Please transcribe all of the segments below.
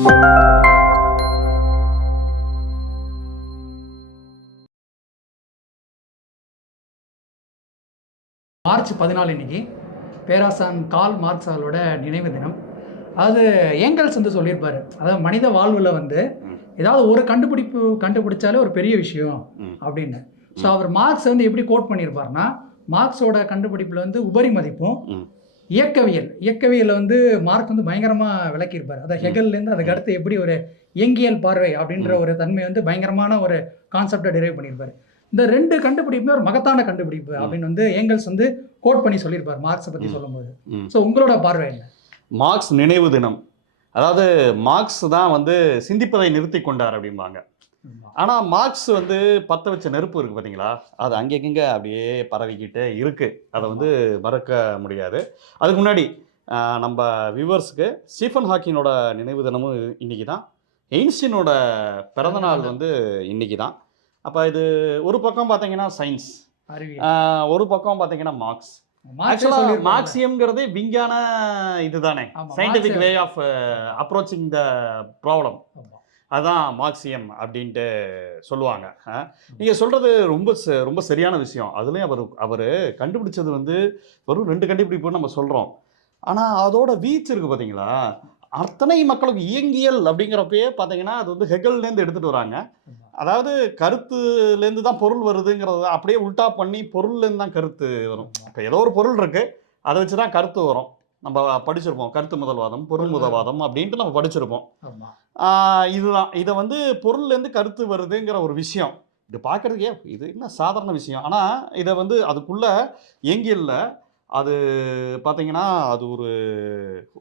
March 14 இன்னைக்கு பேராசான் Karl Marx அவர்களோட நினைவு தினம். அதாவது ஏங்கல்ஸ் வந்து சொல்லியிருப்பார், அதாவது மனித வாழ்வில் வந்து ஏதாவது ஒரு கண்டுபிடிச்சாலே ஒரு பெரிய விஷயம் அப்படின்னு. ஸோ அவர் மார்க்ஸ் வந்து எப்படி கோட் பண்ணியிருப்பார்னா, மார்க்ஸோட கண்டுபிடிப்பில் வந்து உபரி மதிப்பும் இயக்கவியலில் வந்து மார்க் வந்து பயங்கரமாக விளக்கியிருப்பார். அதாவது ஹெகல்லேருந்து அதுக்கு அடுத்து எப்படி ஒரு இயங்கியல் பார்வை அப்படின்ற ஒரு தன்மை வந்து பயங்கரமான ஒரு கான்செப்டை டிரைவ் பண்ணியிருப்பார். இந்த ரெண்டு கண்டுபிடிப்புமே ஒரு மகத்தான கண்டுபிடிப்பு அப்படின்னு வந்து ஏங்கல்ஸ் வந்து கோட் பண்ணி சொல்லியிருப்பார் மார்க்ஸை பற்றி சொல்லும்போது. ஸோ உங்களோட பார்வை என்ன? மார்க்ஸ் நினைவு தினம், அதாவது மார்க்ஸ் தான் வந்து சிந்திப்பதை நிறுத்தி கொண்டார் அப்படிம்பாங்க. ஆனால் மார்க்ஸ் வந்து பற்ற வச்ச நெருப்பு இருக்குது பார்த்தீங்களா, அது அங்கெங்க அப்படியே பரவிக்கிட்டே இருக்குது. அதை வந்து மறக்க முடியாது. அதுக்கு முன்னாடி நம்ம வியூவர்ஸுக்கு ஸ்டீஃபன் ஹாக்கிங்கோட நினைவு தினமும் இன்றைக்கி தான், எயின்ஸ்டீனோட பிறந்தநாள் வந்து இன்றைக்கி தான். அப்போ இது ஒரு பக்கம் பார்த்தீங்கன்னா சயின்ஸ், ஒரு பக்கம் பார்த்தீங்கன்னா மார்க்ஸ். ஆக்சுவலாக மார்க்சியம்ங்கிறதே விஞ்ஞான இதுதானே, scientific way of approaching the problem, அதுதான் மார்க்சியம் அப்படின்ட்டு சொல்லுவாங்க. நீங்கள் சொல்கிறது ரொம்ப சரியான விஷயம். அதுலேயும் அவர் கண்டுபிடிச்சது வந்து வெறும் 2 கண்டுபிடிப்புன்னு நம்ம சொல்கிறோம். ஆனால் அதோட வீச்சு இருக்குது பார்த்தீங்களா, அத்தனை மக்களுக்கு இயங்கியல் அப்படிங்கிறப்பயே பார்த்தீங்கன்னா அது வந்து ஹெகல்லேருந்து எடுத்துகிட்டு வராங்க. அதாவது கருத்துலேருந்து தான் பொருள் வருதுங்கிறத அப்படியே உல்டா பண்ணி பொருள்லேருந்து தான் கருத்து வரும். இப்போ ஏதோ ஒரு பொருள் இருக்குது, அதை வச்சு தான் கருத்து வரும். நம்ம படிச்சிருப்போம், கருத்து முதல்வாதம் பொருள் முதல்வாதம் அப்படின்ட்டு நம்ம படிச்சிருப்போம். இதுதான், இதை வந்து பொருள்லேருந்து கருத்து வருதுங்கிற ஒரு விஷயம். இது பார்க்குறதுக்கே இது என்ன சாதாரண விஷயம். ஆனால் இதை வந்து அதுக்குள்ளே இயங்கியல்ல அது பார்த்தீங்கன்னா அது ஒரு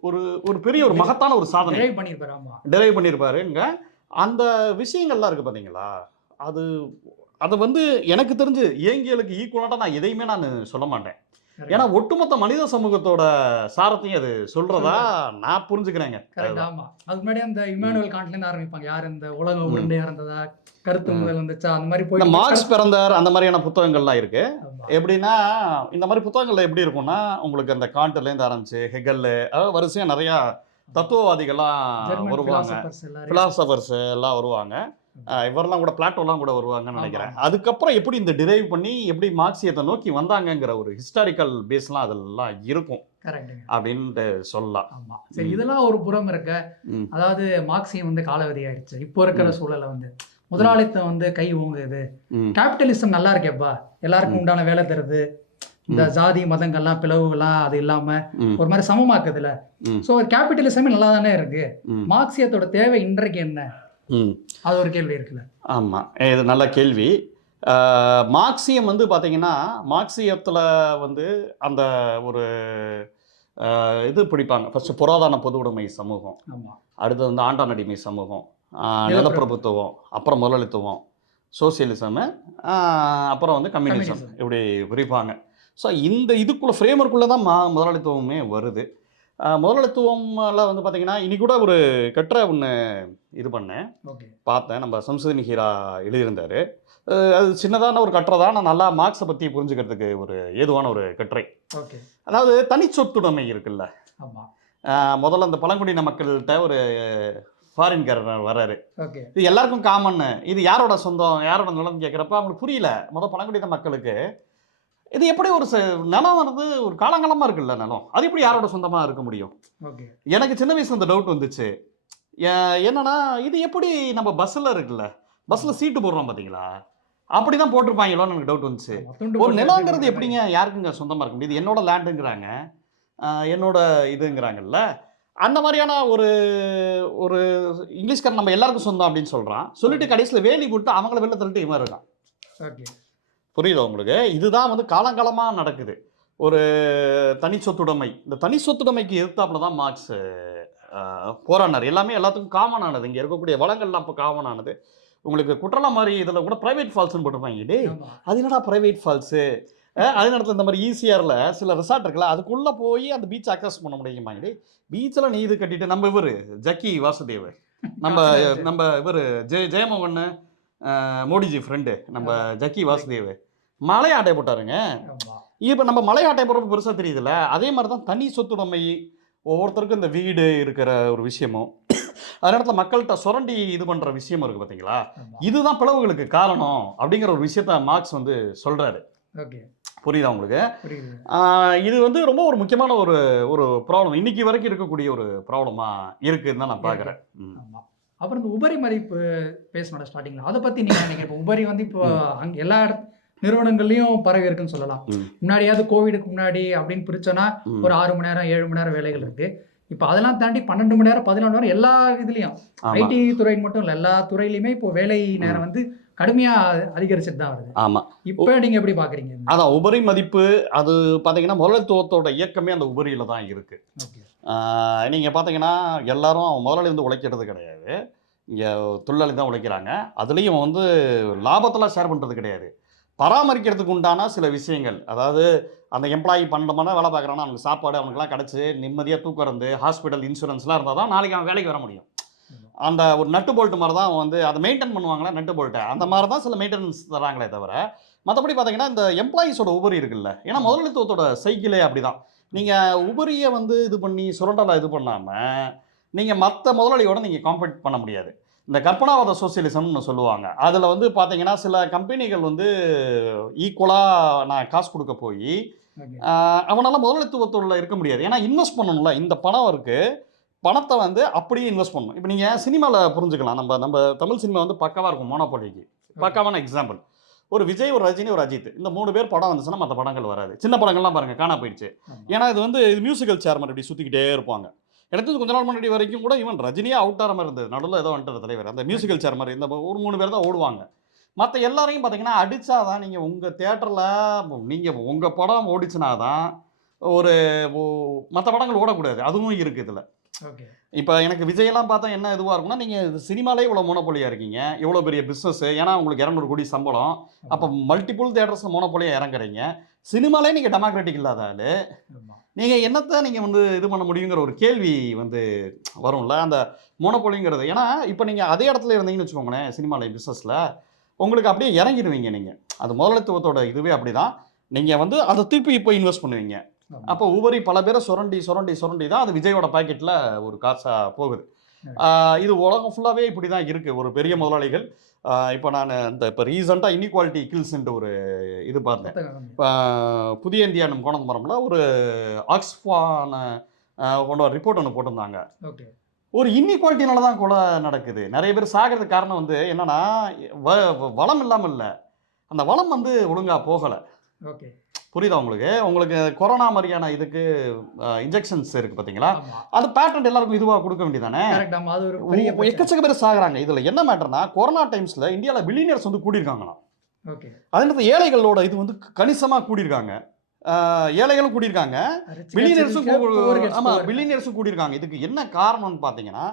ஒரு ஒரு பெரிய ஒரு மகத்தான ஒரு சாதனை டெரைவ் பண்ணியிருப்பாருங்க. அந்த விஷயங்கள்லாம் இருக்குது பார்த்தீங்களா, அது வந்து எனக்கு தெரிஞ்சு இயங்கியலுக்கு ஈக்குவலாக நான் எதையுமே நான் சொல்ல மாட்டேன். ஏன்னா ஒட்டுமொத்த மனித சமூகத்தோட சாரத்தையும் அது சொல்றதா நான் புரிஞ்சுக்கிறேங்க. அதுக்கு முன்னாடி அந்த இமானுவேல் காண்ட்லேருந்து ஆரம்பிப்பாங்க, யார் இந்த உலக உருண்டையா இருந்ததா, கருத்து முதல் வந்துச்சா, அந்த மாதிரி போய் மார்க்ஸ் பிறந்தார் அந்த மாதிரியான புத்தகங்கள்லாம் இருக்கு. எப்படின்னா இந்த மாதிரி புத்தகங்கள்ல எப்படி இருக்கும்னா, உங்களுக்கு அந்த காண்ட்லேருந்து ஆரம்பிச்சு ஹெகல், அதாவது வரிசையா நிறைய தத்துவவாதிகள்லாம் வருவாங்க, பிலாசபர்ஸ் எல்லாம் வருவாங்க. இவரெல்லாம் கூட பிளாட்டோலாம் கூட வருவாங்கன்னு நினைக்கிறேன். அதுக்கப்புறம் எப்படி இந்த டிரைவ் பண்ணி எப்படி மார்க்சியத்தை நோக்கி வந்தாங்கங்கிற ஒரு ஹிஸ்டாரிக்கல் பேஸ்லாம் அதெல்லாம் இருக்கும் அப்படின்ட்டு சொல்லலாம். சரி, இதெல்லாம் ஒரு புறம் இருக்க, அதாவது மார்க்சியம் வந்து காலாவதி ஆயிடுச்சு. இப்போ இருக்கிற சூழலை வந்து முதலாளித்தம் வந்து கை ஊங்குது, கேபிட்டலிசம் நல்லா இருக்கேப்பா, எல்லாருக்கும் உண்டான வேலை தருது, இந்த ஜாதி மதங்கள்லாம் பிளவுகள்லாம் அது இல்லாம ஒரு மாதிரி சமமாக்குதுல. ஸோ கேபிட்டலிசமே நல்லா தானே இருக்கு, மார்க்சியத்தோட தேவை இன்றைக்கு என்ன, அது ஒரு கேள்வி இருக்குல்ல. ஆமாம், இது நல்ல கேள்வி. மார்க்சியம் வந்து பார்த்தீங்கன்னா, மார்க்சியத்தில் வந்து அந்த ஒரு இது பிடிப்பாங்க. ஃபர்ஸ்ட் புராதன பொது உடைமை சமூகம், அடுத்தது வந்து ஆண்டான் அடிமை சமூகம், நிலப்பிரபுத்துவம், அப்புறம் முதலாளித்துவம், சோசியலிசமு, அப்புறம் வந்து கம்யூனிசம், இப்படி பிரிப்பாங்க. ஸோ இந்த இதுக்குள்ளே ஃப்ரேம்வொர்க்குள்ளே தான் முதலாளித்துவமே வருது. முதலாளித்துவம்ல வந்து பார்த்தீங்கன்னா இன்னைக்கு கூட ஒரு கட்டுரை ஒன்று இது பண்ணேன், பார்த்தேன். நம்ம சம்சுதீன் ஹீரா எழுதியிருந்தார். அது சின்னதான ஒரு கட்டுரை தான், நான் நல்லா மார்க்ஸை பற்றி புரிஞ்சுக்கிறதுக்கு ஒரு ஏதுவான ஒரு கட்டுரை. அதாவது தனிச்சொத்துடைமை இருக்குல்ல, முதல்ல அந்த பழங்குடியின மக்கள்கிட்ட ஒரு ஃபாரின்காரர் வர்றாரு, இது எல்லாருக்கும் காமன், இது யாரோட சொந்தம் யாரோட நிலம் கேட்குறப்ப அவங்களுக்கு புரியல. பழங்குடியின மக்களுக்கு இது எப்படி ஒரு நிலம் வந்து ஒரு காலங்காலமாக இருக்குல்ல நிலம், அது எப்படி யாரோட சொந்தமாக இருக்க முடியும். எனக்கு சின்ன வயசுல இந்த டவுட் வந்துச்சு. என்னன்னா இது எப்படி நம்ம பஸ்ஸில் இருக்குல்ல, பஸ்ஸில் சீட்டு போடுறோம் பார்த்தீங்களா, அப்படி தான் போட்டிருப்பாங்களோன்னு எனக்கு டவுட் வந்துச்சு. ஒரு நிலங்கிறது எப்படிங்க யாருக்குங்க சொந்தமாக இருக்க முடியுது, என்னோட லேண்டுங்கிறாங்க, என்னோட இதுங்கிறாங்கல்ல. அந்த மாதிரியான ஒரு ஒரு இங்கிலீஷ்காரன் நம்ம எல்லாருக்கும் சொந்தம் அப்படின்னு சொல்கிறான், சொல்லிட்டு கடைசியில் வேலி போட்டு அவங்கள வெளில தள்ளிட்டு இவன் இருக்கான். புரியுதா உங்களுக்கு? இதுதான் வந்து காலங்காலமாக நடக்குது, ஒரு தனி சொத்துடைமை. இந்த தனி சொத்துடைமைக்கு எதிர்த்தாப்புல தான் மார்க்ஸ் போராடினார். எல்லாமே எல்லாத்துக்கும் காமன் ஆனது, இங்கே இருக்கக்கூடிய வளங்கள்லாம் இப்போ காமன் ஆனது. உங்களுக்கு குற்றலாம் மாதிரி இதில் கூட ப்ரைவேட் ஃபால்ஸ்னு போட்டிருப்பாங்க. டே அது என்னடா ப்ரைவேட் ஃபால்ஸு, அதே நேரத்தில் இந்த மாதிரி ஈசிஆரில் சில ரிசார்ட் இருக்குல்ல, அதுக்குள்ளே போய் அந்த பீச் அக்சஸ் பண்ண முடியுமாங்க. டே பீச்சில் நீ இது கட்டிட்டு, நம்ம இவர் ஜக்கி வாசுதேவ், நம்ம இவர் ஜெயமோகன் மோடிஜி ஃப்ரெண்டு நம்ம ஜக்கி வாசுதேவ் மலை ஆட்டை போட்டாருங்க. இப்போ நம்ம மலை ஆட்டை போடுறப்ப பெருசாக தெரியுதுல்ல, அதே மாதிரி தான் தனி சொத்துடைமை. ஒவ்வொருத்தருக்கும் இந்த வீடு இருக்கிற ஒரு விஷயமும் அதே இடத்துல மக்கள்கிட்ட சுரண்டி இது பண்ற விஷயம் இருக்கு பாத்தீங்களா, ஆமா. இதுதான் பிளவுகளுக்கு காரணம் அப்படிங்கிற ஒரு விஷயத்த மார்க்ஸ் வந்து சொல்றாரு. ஓகே. புரியுதா உங்களுக்கு? புரியுது. இது வந்து ரொம்ப ஒரு முக்கியமான ஒரு ஒரு ப்ராப்ளம். இன்னைக்கு வரைக்கும் இருக்கக்கூடிய ஒரு ப்ராப்ளமா இருக்குன்னு தான் நான் இருக்கு. பார்க்குறேன். ம். ஆமா. அப்புறம் இந்த உபரி மதிப்பு பேசணும்ல ஸ்டார்ட்டிங்ல. அத பத்தி நீங்க நினைக்கிறீங்க? இப்ப உபரி வந்து இப்போ எல்லா நிறுவனங்கள்லயும் பரவி இருக்குன்னு சொல்லலாம். ம். முன்னாடியாவது கோவிடுக்கு முன்னாடி அப்படின்னு பிரிச்சோம்னா, ம். ஒரு 6 மணி நேரம், 7 மணி நேரம் வேலைகள் இருக்கு. இப்ப அதெல்லாம் தாண்டி 12 மணி நேரம், 14 மணி நேரம் எல்லா இதுலயும். ஆமா. ஐடி துறைன்னு மட்டும் இல்ல. எல்லா துறையிலயுமே இப்போ வேலை நேரம் வந்து கடுமையா அதிகரிச்சுட்டு தான் வருது. ஆமா. இப்ப நீங்க எப்படி பார்க்குறீங்க? அதான் உபரி மதிப்பு அது பார்த்தீங்கன்னா, முதலாளித்துவத்தோட இயக்கமே அந்த உபரியில தான் இருக்கு. ஓகே. நீங்க பார்த்தீங்கன்னா, எல்லாரும் முதலாளி வந்து உழைக்கிறது கிடையாது. இங்க தொழிலாளி தான் உழைக்கிறாங்க. அதுலயும் வந்து லாபத்தெல்லாம் ஷேர் பண்றது கிடையாது. பராமரிக்கிறதுக்கு உண்டான சில விஷயங்கள். அதாவது அந்த எம்ப்ளாயி 12 மணி நேரம் வேலை பார்க்குறான்னா, அவனுக்கு சாப்பாடு அவனுக்கெல்லாம் கிடைச்சு, நிம்மதியா தூக்கம் இருந்து, ஹாஸ்பிட்டல் இன்சூரன்ஸ்லாம் இருந்தா தான் நாளைக்கு அவன் வேலைக்கு வர முடியும். அந்த ஒரு நட்டு போல்ட் மாரி தான் அவன் வந்து அத மெயின்டெயின் பண்ணுவாங்கல்ல நட்டு போல்ட்ட. அந்த மாரி தான் சில மெயின்டனன்ஸ் தராங்களே தவிர, மத்தபடி பார்த்தீங்கன்னா, இந்த எம்ப்ளாயீஸோட உபரி இருக்குல்ல. ஏன்னா முதலாளித்துவத்தோட சைக்கிளே அப்படிதான். நீங்க உபரிய வந்து இது பண்ணி சுரண்டலா இது பண்ணாம, நீங்க மத்த முதலாளியோட நீங்க காம்பீட் பண்ண முடியாது. இந்த கற்பனாவாத சோசியலிசம்னு சொல்லுவாங்க. அதுல வந்து பார்த்தீங்கன்னா, சில கம்பெனிகள் வந்து ஈக்குவலா நான் காசு குடுக்க போயி, ஓகே. அவனால முதலாளித்துவத்துல இருக்க முடியாது. ஏன்னா இன்வெஸ்ட் பண்ணணும்ல. இந்த பணம் இருக்கு. பணத்த வந்து அப்படியே இன்வெஸ்ட் பண்ணணும். இப்ப நீங்க சினிமால புரிஞ்சுக்கலாம். நம்ப நம்ப தமிழ் சினிமா வந்து பக்காவா இருக்கும் மோனோபோலிக்கு. பக்காவான எக்ஸாம்பிள். ஒரு விஜய், ஒரு ரஜினி, ஒரு அஜித். இந்த 3 பேர் படம் வந்துச்சுன்னா மத்த படங்கள் வராது. சின்ன படங்கள்லாம் பாருங்க காணா போயிடுச்சு. ஆமா. ஏன்னா இது வந்து மியூசிக்கல் சேர் மாரி இப்படி சுத்திக்கிட்டே இருப்பாங்க. எனக்கு தெரிஞ்சு கொஞ்ச நாள் முன்னாடி வரைக்கும் கூட ஈவன் ரஜினியே அவுட் ஆற மாரி இருந்தது. நடுவுல ஏதோ வந்துட்டாரு தலைவர். அந்த மியூசிக்கல் சேர் மாரி இந்த ஒரு 3 பேர் தான் ஓடுவாங்க. மத்த எல்லாரையும் பார்த்தீங்கன்னா, அடிச்சா தான் நீங்க உங்க தியேட்டர்ல நீங்க உங்க படம் ஓடிச்சுனா தான் ஒரு ஒ மத்த படங்கள் ஓடக்கூடாது. அதுவும் இருக்கு இதுல. ஓகே. இப்ப எனக்கு விஜயெல்லாம் பார்த்தா என்ன இதுவா இருக்கும்னா, நீங்க சினிமாலே இவ்வளோ மோனோபோலியா இருக்கீங்க. இவ்வளோ பெரிய பிசினஸ். ஏன்னா உங்களுக்கு 200 கோடி சம்பளம். அப்ப மல்டிபிள் தியேட்டர்ஸ்ல மோனோபோலியா இறங்குறீங்க. சினிமாலே நீங்க டெமோக்ராட்டிக் இல்லாத ஆளு. ஆமா. நீங்க என்னத்த நீங்க வந்து இது பண்ண முடியுங்கிற ஒரு கேள்வி வந்து வரும்ல. அந்த மோனோபோலிங்கிறது. ஏன்னா, இப்ப நீங்க அதே இடத்துல இருந்தீங்கன்னு வச்சுக்கோங்களேன், சினிமால பிசினஸ்ல. உங்களுக்கு அப்படியே இறங்கிருவீங்க நீங்க. அது முதலாளித்துவத்தோட இதுவே அப்படிதான். நீங்க வந்து அத திருப்பி இப்ப இன்வெஸ்ட் பண்ணுவீங்க. ஆமா. அப்போ உபரி பல பேர சுரண்டி தான் அது விஜயோட பாக்கெட்ல ஒரு காசா போகுது. ஆ இது உலகம் ஃபுல்லாவே இப்படி தான் இருக்கு. ஒரு பெரிய முதலாளிகள் இப்ப நானு இப்ப ரீசென்ட்டா இன்இக்வாலிட்டி கில்ஸ்ன்ட்டு ஒரு இது பார்த்தேன். புத்தகம். புதிய இந்தியா என்னும் கோணமரம்ல ஒரு ஆக்ஸ்ஃபாம் கொண்ட ஒரு ரிப்போர்ட் ஒண்ணு போட்டிருந்தாங்க. ஓகே. ஒரு இன்இக்வாலிட்டினால தான் கொலை நடக்குது. நெறைய பேர் சாகுறதுக்கு காரணம் வந்து என்னன்னா, வ வளம் இல்லாம இல்ல. அந்த வளம் வந்து ஒழுங்கா போகல. ஓகே. புரியுதா உங்களுக்கு? உங்களுக்கு கொரோனா மாரியான இதுக்கு இன்ஜெக்ஷன்ஸ் இருக்கு பார்த்தீங்களா? ஆமா. அது பேட்டன்ட் எல்லாருக்கும் இதுவா குடுக்க வேண்டியது தானே? கரெக்ட். ஆமா. அது ஒரு பெரிய பிரச்சனை. எக்கச்சக்க பேர் சாகுறாங்க. இதுல என்ன மேட்டர்னா, கொரோனா டைம்ஸ்ல இந்தியால பில்லியனர்ஸ் வந்து கூடியிருக்காங்களாம். ஓகே. அதே நேரத்துல ஏழைகளோட இது வந்து கணிசமா கூடியிருக்காங்க. ஏழைகளும் கூடியிருக்காங்க. பில்லியனர்ஸும் ஆமா பில்லியனர்ஸும் கூடியிருக்காங்க. இதுக்கு என்ன காரணம்னு பார்த்தீங்கன்னா,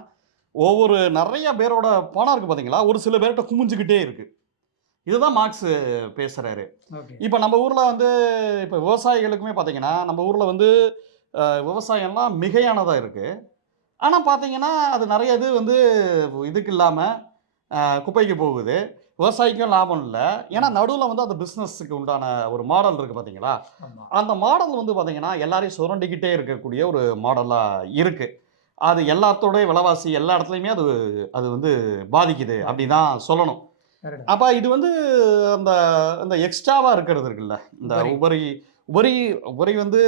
ஒவ்வொரு நெறைய பேரோட பணம் இருக்கு பார்த்தீங்களா, ஒரு சில பேர்ட்ட குமிஞ்சுகிட்டே இருக்கு. இதுதான் மார்க்ஸ் பேசுறாரு. ஓகே. இப்ப நம்ம ஊர்ல வந்து இப்ப விவசாயிகளுக்குமே பார்த்தீங்கன்னா, நம்ம ஊர்ல வந்து விவசாயம்லாம் மிகையானதா இருக்கு. ஆனா பார்த்தீங்கன்னா, அது நெறைய இது வந்து இதுக்கு இல்லாம குப்பைக்கு போகுது. விவசாயிக்கும் லாபம் இல்ல. ஏன்னா நடுவுல வந்து அந்த பிசினஸ்க்கு உண்டான ஒரு மாடல் இருக்கு பார்த்தீங்களா? ஆமா. அந்த மாடல் வந்து பார்த்தீங்கன்னா, எல்லாரையும் சுரண்டிக்கிட்டே இருக்கக்கூடிய ஒரு மாடலா இருக்கு. அது எல்லாத்தோட விலைவாசி எல்லா இடத்துலயுமே அது அது வந்து பாதிக்குது அப்படி தான் சொல்லணும். கரெக்ட். அப்ப இது வந்து அந்த அந்த எக்ஸ்ட்ராவா இருக்கிறது இருக்குல்ல. இந்த உபரி. உபரி உபரி வந்து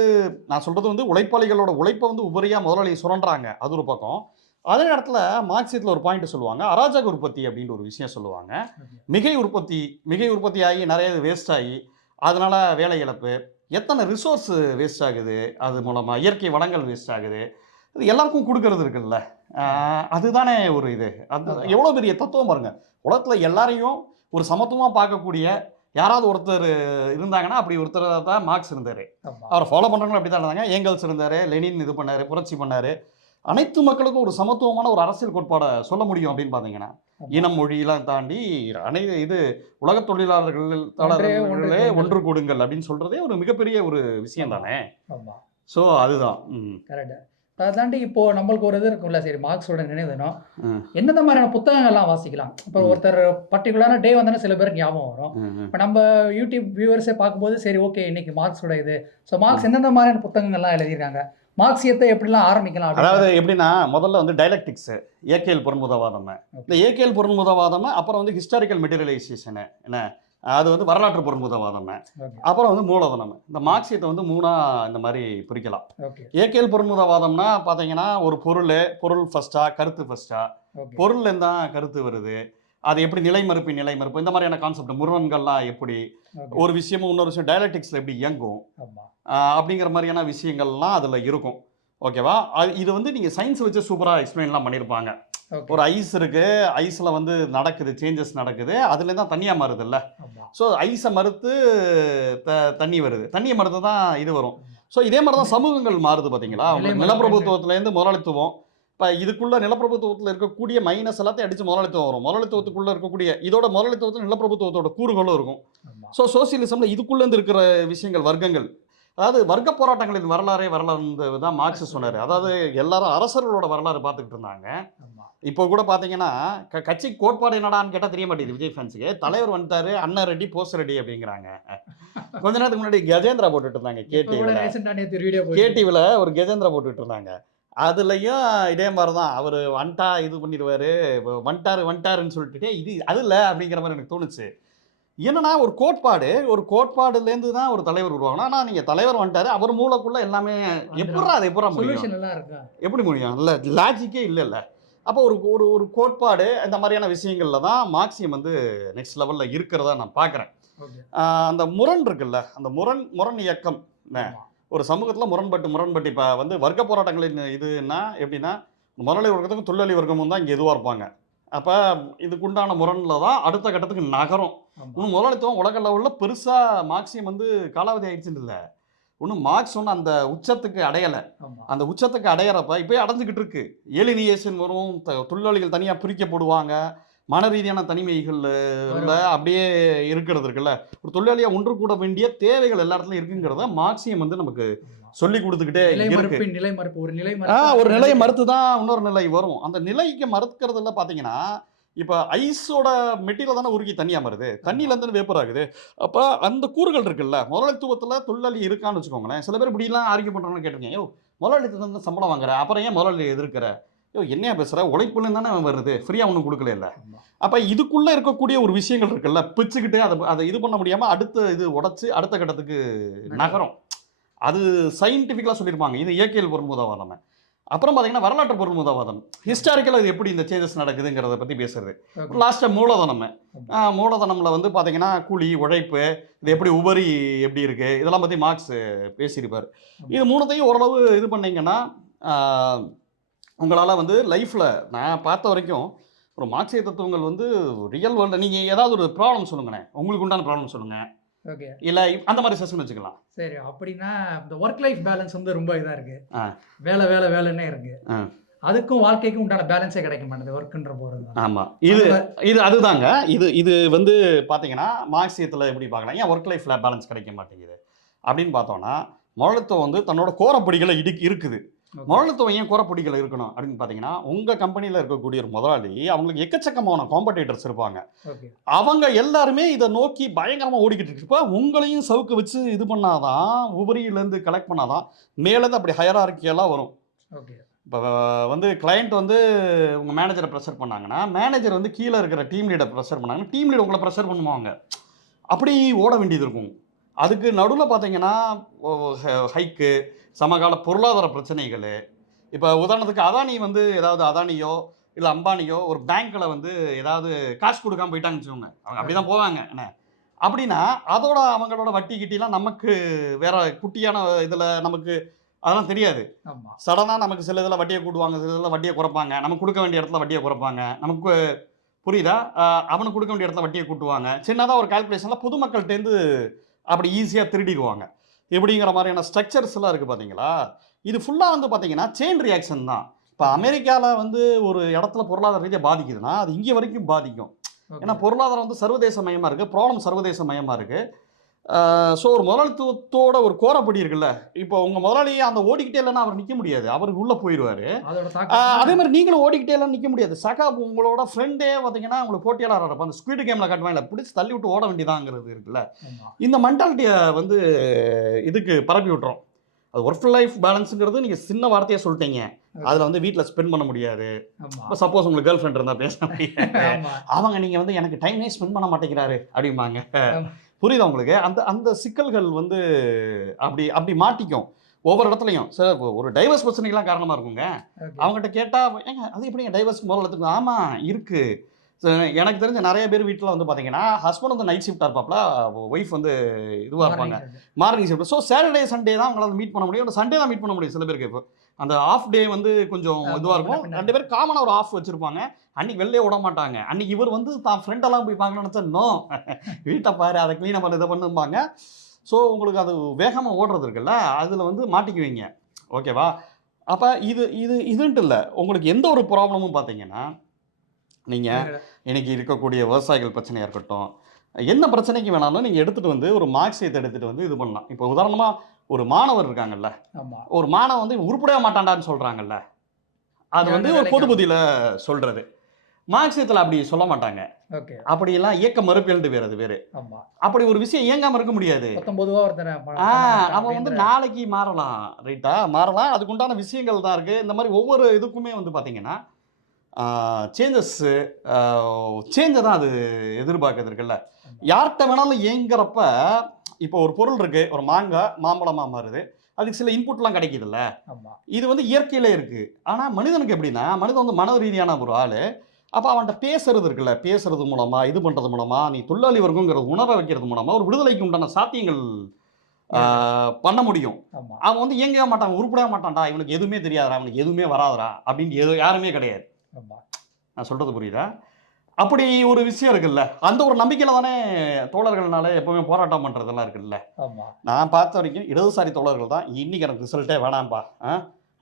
நான் சொல்றது வந்து உழைப்பாளிகளோட உழைப்ப வந்து உபரியா முதலாளி சுரண்டுறாங்க. அது ஒரு பக்கம். அதே நேரத்துல மார்க்சியத்துல ஒரு பாயிண்ட் சொல்லுவாங்க. அராஜக உற்பத்தி அப்டின்ற ஒரு விஷயம் சொல்லுவாங்க. ஓகே. மிகை உற்பத்தி ஆகி நெறைய வேஸ்ட் ஆகி, அதனால வேலை இழப்பு. எத்தன ரிசோர்ஸ் வேஸ்ட் ஆகுது. அது மூலமா இயற்கை வளங்கள் வேஸ்ட் ஆகுது. இது எல்லாருக்கும் குடுக்கறது இருக்குல்ல. அதுதானே ஒரு இது. அது ஆமா. எவ்வளோ பெரிய தத்துவம் பாருங்க. உலகத்துல எல்லாரையும் ஒரு சமத்துவமா பார்க்கக்கூடிய யாராவது ஒருத்தர் இருந்தாங்கன்னா, அப்படி ஒருத்தரா தான் மார்க்ஸ் இருந்தாரு. ஆமா. அவர ஃபாலோ பண்றவங்களும் அப்படி தான் இருந்தாங்க. ஏங்கல்ஸ் இருந்தாரு, லெனின் இது பண்ணாரு, புரட்சி பண்ணாரு. அனைத்து மக்களுக்கும் ஒரு சமத்துவமான ஒரு அரசியல் கோட்பாட சொல்ல முடியும் அப்படின்னு பார்த்தீங்கன்னா, ஆமா. இனம், மொழிலாம் தாண்டி இது உலக தொழிலாளர்களே ஒன்றே ஒன்று கூடுங்கள் அப்படின்னு சொல்றதே ஒரு மிகப்பெரிய ஒரு விஷயம் ஆமா. தானே. ஆமா. ஸோ அதுதான். கரெக்ட். அத தாண்டி இப்போ நம்மளுக்கு ஒரு இது இருக்கும்ல, சரி மார்க்ஸோட நினைவு தினம். ம். எந்தெந்த மாதிரியான புத்தகங்கள்லாம் வாசிக்கலாம்? இப்போ ஒருத்தர் பர்ட்டிகுலரான டே வந்தோனே சில பேருக்கு ஞாபகம் வரும். ம். இப்போ நம்ம யூடியூப் வியூவர்ஸே பார்க்கும்போது சரி ஓகே இன்னைக்கு மார்க்ஸோட இது. ஸோ மார்க்ஸ் எந்தெந்த மாதிரியான புத்தகங்கள்லாம் எழுதியிருக்காங்க? மார்க்சியத்தை எப்படிலாம் ஆரம்பிக்கலாம் அதாவது எப்படின்னா முதல்ல வந்து டைலக்டிக்ஸ், இயற்கையல் பொருண்முதவாதம். இந்த இயற்கையல் பொருண்முதவாதம் அப்புறம் வந்து ஹிஸ்டாரிக்கல் மெட்டீரியலைசேஷன், என்ன அது வந்து வரலாற்று பொருண்முதவாதம், அப்புறம் வந்து மூலதனம். இந்த மார்க்சியத்தை வந்து 3ஆ இந்த மாதிரி பிரிக்கலாம். இயற்கையல் பொருண்முதவாதம்னா பார்த்தீங்கன்னா ஒரு பொருள் ஃபர்ஸ்டா, கருத்து ஃபர்ஸ்டா, பொருள்லேருந்து தான் கருத்து வருது, அது எப்படி நிலை மறுப்பு இந்த மாதிரியான கான்செப்ட், முரண்கள்லாம் எப்படி, ஒரு விஷயமும் இன்னொரு விஷயம் டைலக்டிக்ஸில் எப்படி இயங்கும் அப்படிங்கிற மாதிரியான விஷயங்கள்லாம் அதில் இருக்கும். ஓகேவா? இது வந்து நீங்கள் சயின்ஸ் வச்சு சூப்பராக எக்ஸ்பிளைன்லாம் பண்ணியிருப்பாங்க. ஒரு ஐஸ் இருக்கு, ஐஸில் வந்து நடக்குது, சேஞ்சஸ் நடக்குது, அதுலேருந்து தான் தண்ணியாக மாறுது இல்லை. ஸோ ஐஸை மறுத்து தண்ணி வருது, தண்ணியை மறுத்து தான் இது வரும். ஸோ இதே மாதிரி தான் சமூகங்கள் மாறுது பார்த்தீங்களா. நிலப்பிரபுத்துவத்துலேருந்து முதலாளித்துவம், இப்போ இதுக்குள்ள நிலப்பிரபுத்துவத்தில் இருக்கக்கூடிய மைனஸ் எல்லாத்தையும் அடித்து முதலாளித்துவம் வரும். முதலாளித்துவத்துக்குள்ளே இருக்கக்கூடிய இதோட முதலாளித்துவத்தில் நிலப்பிரபுத்துவத்தோட கூறுகளும் இருக்கும். ஸோ சோசியலிசமில் இதுக்குள்ளேருந்து இருக்கிற விஷயங்கள், வர்க்கங்கள், அதாவது வர்க்க போராட்டங்களின் வரலாறு தான் மார்க்ஸ் சொன்னார். அதாவது எல்லாரும் அரசர்களோட வரலாறு பார்த்துக்கிட்டு இருந்தாங்க. இப்போ கூட பார்த்தீங்கன்னா கட்சி கோட்பாடு என்னடான்னு கேட்டால் தெரிய மாட்டேங்குது விஜய் ஃபேன்ஸுக்கு. தலைவர் வந்துட்டாரு, அண்ணன் ரெடி, போஸ்ட் ரெடி அப்படிங்கிறாங்க. கொஞ்ச நேரத்துக்கு முன்னாடி கஜேந்திரா போட்டுட்டு இருந்தாங்க கேடிவில ஒரு கஜேந்திரா போட்டுட்டு இருந்தாங்க. அதுலயும் இதே மாதிரி தான், அவர் வந்துட்டா இது பண்ணிடுவாரு, வந்துட்டாருன்னு சொல்லிட்டு இது அது இல்லை அப்படிங்கிற மாதிரி எனக்கு தோணுச்சு. என்னன்னா ஒரு கோட்பாடுலேருந்து தான் ஒரு தலைவர் உருவாகணும். ஆனால் நீங்கள் தலைவர் வந்துட்டாரு, அவர் மூலக்குள்ள எல்லாமே எப்படா முடியும், எப்படி முடியும், இல்லை லாஜிக்கே இல்லைல்ல. அப்போ ஒரு ஒரு கோட்பாடு இந்த மாதிரியான விஷயங்கள்ல தான் மார்க்சியம் வந்து நெக்ஸ்ட் லெவலில் இருக்கிறதா நான் பார்க்குறேன். அந்த முரண் இருக்குல்ல, அந்த முரண் இயக்கம், ஒரு சமூகத்தில் முரண்பட்டு இப்போ வந்து வர்க்க போராட்டங்களின் இதுன்னா எப்படின்னா முதலாளி வர்க்கத்துக்கும் தொழிலாளி வர்க்கமும் தான் இங்கே எதுவாக இருப்பாங்க. அப்போ இதுக்குண்டான முரணில் தான் அடுத்த கட்டத்துக்கு நகரும். இன்னும் முதலாளித்துவம் உலக லெவலில் பெருசாக மார்க்சியம் வந்து காலாவதி ஆயிடுச்சுன்னு இல்லை, இன்னும் மார்க்ஸ் ஒன்று அந்த உச்சத்துக்கு அடையலை. அந்த உச்சத்துக்கு அடையிறப்ப இப்போயே அடைஞ்சிக்கிட்டு இருக்கு. ஏலினியேஷன் வரும், தொழிலாளிகள் தனியாக பிரிக்கப்படுவாங்க, மன ரீதியான தனிமைகள் அப்படியே இருக்கிறது இருக்குல்ல. ஒரு தொழிலாளியாக ஒன்று கூட வேண்டிய தேவைகள் எல்லா இடத்துலையும் இருக்குங்கிறத மார்க்சியம் வந்து நமக்கு சொல்லி கொடுத்துக்கிட்டே இருக்கு. ஒரு நிலையை மறுத்து தான் இன்னொரு நிலை வரும். அந்த நிலைக்கு மறுக்கிறதுல பார்த்தீங்கன்னா இப்போ ஐஸோட மெட்டீரியல் தானே உருகி தண்ணியாக மாறுது, தண்ணியிலேருந்து வேப்பர் ஆகுது. அப்போ அந்த கூறுகள் இருக்குல்ல, முதலாளித்துவத்தில் தொழிலாளி இருக்கான்னு வச்சுக்கோங்களேன். சில பேர் இப்படிலாம் ஆர்கியூ பண்ணுறாங்கன்னு கேட்டிருக்கேன். யோ முதலாளித்துவம் சம்பளம் வாங்குற, அப்புறம் ஏன் முதலாளி எதிர்க்கிற, யோ என்னையா பேசுகிற, உழைப்புன்னு தானே வருது, ஃப்ரீயாக ஒன்றும் கொடுக்கல இல்லை. அப்போ இதுக்குள்ளே இருக்கக்கூடிய ஒரு விஷயங்கள் இருக்குல்ல, பிச்சுக்கிட்டு அதை இது பண்ண முடியாமல் அடுத்த இது உடச்சி அடுத்த கட்டத்துக்கு நகரம். அது சயின்டிஃபிக்கலாக சொல்லியிருப்பாங்க. இது இயற்கையில் பொருண்முதவாதம். அப்புறம் பார்த்தீங்கன்னா வரலாற்று பொருண்முதவாதம், ஹிஸ்டாரிக்கலாக இது எப்படி இந்த சேஞ்சஸ் நடக்குதுங்கிறத பற்றி பேசுறது. லாஸ்ட்டாக மூலதனமில் வந்து பார்த்தீங்கன்னா கூலி, உழைப்பு, இது எப்படி உபரி எப்படி இருக்குது, இதெல்லாம் பற்றி மார்க்ஸ் பேசியிருப்பார். இது மூணுத்தையும் ஓரளவு இது பண்ணிங்கன்னா உங்களால் வந்து லைஃப்பில் நான் பார்த்த வரைக்கும் ஒரு மார்க்சிய தத்துவங்கள் வந்து ரியல் வேர்ல்டில் நீங்கள் ஏதாவது ஒரு ப்ராப்ளம் சொல்லுங்கண்ணே, உங்களுக்கு உண்டான ப்ராப்ளம் சொல்லுங்கள். ஓகே, இல்லை அந்த மாதிரி செஷன் வச்சுக்கலாம். சரி, அப்படின்னா இந்த ஒர்க் லைஃப் பேலன்ஸ் வந்து ரொம்ப இதாக இருக்குது, வேலைன்னே இருக்குது, அதுக்கும் வாழ்க்கைக்கும் உண்டான பேலன்ஸே கிடைக்க மாட்டேங்குது ஒர்க்குன்ற போகிறது. ஆமாம், இது அதுதாங்க. இது வந்து பார்த்தீங்கன்னா மார்க்சியத்தில் எப்படி பார்க்கலாம், ஏன் ஒர்க் லைஃப்பில் பேலன்ஸ் கிடைக்க மாட்டேங்குது அப்படின்னு பார்த்தோன்னா, முதலாளித்துவம் வந்து தன்னோட கோரப்படிகளை இருக்குது. முதலாளித்துவம் ஏன் கோரப்படிகள் இருக்கணும் அப்படின்னு பார்த்தீங்கன்னா, உங்கள் கம்பெனியில் இருக்கக்கூடிய ஒரு முதலாளி அவங்களுக்கு எக்கச்சக்கமான காம்படிட்டர்ஸ் இருப்பாங்க. அவங்க எல்லாருமே இதை நோக்கி பயங்கரமாக ஓடிக்கிட்டு இருக்கு. இப்போ உங்களையும் சவுக்கு வச்சு இது பண்ணாதான், உபரியிலேருந்து கலெக்ட் பண்ணாதான் மேலேருந்து அப்படி ஹையரார்க்கியெல்லாம் வரும். இப்போ வந்து கிளையண்ட் வந்து உங்கள் மேனேஜரை ப்ரெஷர் பண்ணாங்கன்னா, மேனேஜர் வந்து கீழே இருக்கிற டீம் லீடர் ப்ரெஷர் பண்ணாங்கன்னா, டீம் லீடர் உங்களை ப்ரெஷர் பண்ணுவாங்க. அப்படி ஓட வேண்டியது இருக்கும். அதுக்கு நடுவில் பார்த்தீங்கன்னா ஹைக்கு, சமகால பொருளாதார பிரச்சனைகள். இப்போ உதாரணத்துக்கு அதானி வந்து ஏதாவது அதானியோ இல்லை அம்பானியோ ஒரு பேங்க்கில் வந்து ஏதாவது காசு கொடுக்காம போயிட்டாங்கன்னு வச்சுக்கோங்க, அவங்க அப்படி தான் போவாங்க என்ன அப்படின்னா, அதோட அவங்களோட வட்டி கிட்டிலாம் நமக்கு வேற குட்டியான இதில் நமக்கு அதெல்லாம் தெரியாது. சடனாக நமக்கு சில இதில் வட்டியை கூடுவாங்க, சில இதில் வட்டியை குறைப்பாங்க, நமக்கு கொடுக்க வேண்டிய இடத்துல வட்டியை குறைப்பாங்க, நமக்கு புரியுதா, அவனுக்கு கொடுக்க வேண்டிய இடத்துல வட்டியை கூட்டுவாங்க. சின்னதாக ஒரு கால்குலேஷனில் பொதுமக்கள்கிட்டேருந்து அப்படி ஈஸியாக திருடிடுவாங்க. இப்படிங்கிற மாதிரியான ஸ்ட்ரக்சர்ஸ்லாம் இருக்குது பார்த்தீங்களா. இது ஃபுல்லாக வந்து பார்த்தீங்கன்னா செயின் ரியாக்ஷன் தான். இப்போ அமெரிக்காவில் வந்து ஒரு இடத்துல பொருளாதார ரீதியாக பாதிக்குதுன்னா அது இங்கே வரைக்கும் பாதிக்கும். ஏன்னா பொருளாதாரம் வந்து சர்வதேச மயமாக இருக்குது, ப்ராப்ளம் சர்வதேச மயமாக இருக்குது. ஸோ ஒரு முதலாளித்துவத்தோட ஒரு கோரப்படி இருக்குல்ல, இப்போ உங்கள் முதலாளியை அந்த ஓடிக்கிட்டே இல்லைன்னா அவர் நிற்க முடியாது, அவருக்கு உள்ளே போயிடுவார். அதே மாதிரி நீங்களும் ஓடிக்கிட்டே இல்லைன்னு நிற்க முடியாது. உங்களோட ஃப்ரெண்டே பார்த்தீங்கன்னா உங்களுக்கு போட்டியாளர் இருப்பா, அந்த ஸ்குவிட் கேமில் காட்டுவாங்க, பிடிச்சி தள்ளி விட்டு ஓட வேண்டியதாங்கிறது இருக்குல்ல. இந்த மென்டாலிட்டியை வந்து இதுக்கு பரப்பி விட்டுறோம். அது ஒர்க் லைஃப் பேலன்ஸுங்கிறது நீங்கள் சின்ன வார்த்தையாக சொல்லிட்டீங்க. அதில் வந்து வீட்டில் ஸ்பெண்ட் பண்ண முடியாது. ஆமா இப்போ சப்போஸ் உங்களுக்கு கேர்ள் ஃப்ரெண்ட் இருந்தால் பேச முடியாது. ஆமா அவங்க நீங்கள் வந்து எனக்கு டைமே ஸ்பெண்ட் பண்ண மாட்டேங்கிறாரு அப்படிம்பாங்க. ஆமா. புரியுதா உங்களுக்கு? அந்த அந்த சிக்கல்கள் வந்து அப்படி அப்படி மாட்டிக்கும் ஒவ்வொரு இடத்துலையும். சார் ஒரு டைவர்ஸ் பிரச்சனைக்கெல்லாம் காரணமாக இருக்குங்க. Okay. அவங்ககிட்ட கேட்டால் ஏங்க அது எப்படிங்க டைவர்ஸ்க்கு முதல்ல எடுத்துக்கணும்? ஆமாம் இருக்குது. எனக்கு தெரிஞ்ச நிறைய பேர் வீட்டில் வந்து பார்த்தீங்கன்னா ஹஸ்பண்ட் வந்து நைட் ஷிஃப்டாக இருப்பாப்ல, ஒய்ஃப் வந்து இதுவாக இருப்பாங்க Morning shift. Morning shift. So Saturday Sunday தான் அவங்களால மீட் பண்ண முடியும். சண்டே தான் மீட் பண்ண முடியும் சில பேருக்கு. இப்போ அந்த ஆஃப் டே வந்து கொஞ்சம் ஆமா, இதுவாக இருக்கும். பின்ன. 2 பேரும் காமனாக ஒரு ஆஃப் வச்சிருப்பாங்க. அன்னைக்கு வெளிலே விட மாட்டாங்க. அன்னைக்கு இவர் வந்து தான் ஃப்ரெண்டெல்லாம் போய் பார்க்கணும்னு நினச்சா நோ வீட்டை பாரு, அதை க்ளீனாக பண்ணி இதை பண்ணும்பாங்க. ஸோ உங்களுக்கு அது வேகமாக ஓடுறது இருக்குல்ல, அதில் வந்து மாட்டிக்குவீங்க. ஓகேவா? அப்போ இது இது இதுன்ட்டு இல்லை, உங்களுக்கு எந்த ஒரு ப்ராப்ளமும் பார்த்தீங்கன்னா நீங்கள் இன்னைக்கு இருக்கக்கூடிய விவசாயிகள் பிரச்சனையாக இருக்கட்டும், என்ன பிரச்சனைக்கு வேணாலும் நீங்கள் எடுத்துகிட்டு வந்து ஒரு மார்க்ஸியத்தை எடுத்துகிட்டு வந்து இது பண்ணலாம். இப்போ உதாரணமாக ஒரு மாணவர் இருக்காங்கல்ல, ஆமா ஒரு மாணவன் வந்து உருப்படவே மாட்டான்டான்னு சொல்கிறாங்கல்ல, அது வந்து ஒரு பொது புத்தியில் சொல்கிறது. மார்க்ஸியத்தில் அப்படி சொல்ல மாட்டாங்க. ஓகே அப்படியெல்லாம் இயக்க மறுப்பியல்ட்டு வேறு, அது வேறு. ஆமா அப்படி ஒரு விஷயம் இயங்காமல் இருக்க முடியாது. 19 ஒருத்தனை அவன் வந்து நாளைக்கு மாறலாம், ரைட்டா? மாறலாம். அதுக்குண்டான விஷயங்கள் தான் இருக்குது. இந்த மாதிரி ஒவ்வொரு இதுக்குமே வந்து பார்த்தீங்கன்னா சேஞ்சை தான் அது எதிர்பார்க்குறது இருக்குல்ல. யார்கிட்ட வேணாலும் இயங்குறப்ப இப்போ ஒரு பொருள் இருக்குது, ஒரு மாங்காய் மாம்பழமாக மாறுது, அதுக்கு சில இன்புட்லாம் கிடைக்குதுல்ல. ஆமா இது வந்து இயற்கையிலே இருக்குது. ஆனால் மனிதனுக்கு எப்படின்னா, மனிதன் வந்து மன ரீதியான ஒரு ஆள். அப்போ அவன்கிட்ட பேசுறது இருக்குல்ல, பேசுறது மூலமாக இது பண்ணுறது மூலமாக நீ தொழிலாளி வர்க்கங்கிறது உணர வைக்கிறது மூலமாக ஒரு விடுதலைக்கு உண்டான சாத்தியங்கள் பண்ண முடியும். ஆமா அவன் வந்து இயங்கவே மாட்டான், உருப்படவே மாட்டான்டா, இவனுக்கு எதுவுமே தெரியாதா, அவனுக்கு எதுவுமே வராதரா அப்படின்னு யாருமே கிடையாது. ஆமா நான் சொல்கிறது புரியுதா? அப்படி ஒரு விஷயம் இருக்குல்ல, அந்த ஒரு நம்பிக்கையில் தானே தோழர்கள்னால எப்போவுமே போராட்டம் பண்ணுறதெல்லாம் இருக்குல்ல. ஆமா நான் பார்த்த வரைக்கும் இடதுசாரி தோழர்கள் தான் இன்றைக்கி எனக்கு ரிசல்ட்டே வேணாம்ப்பா,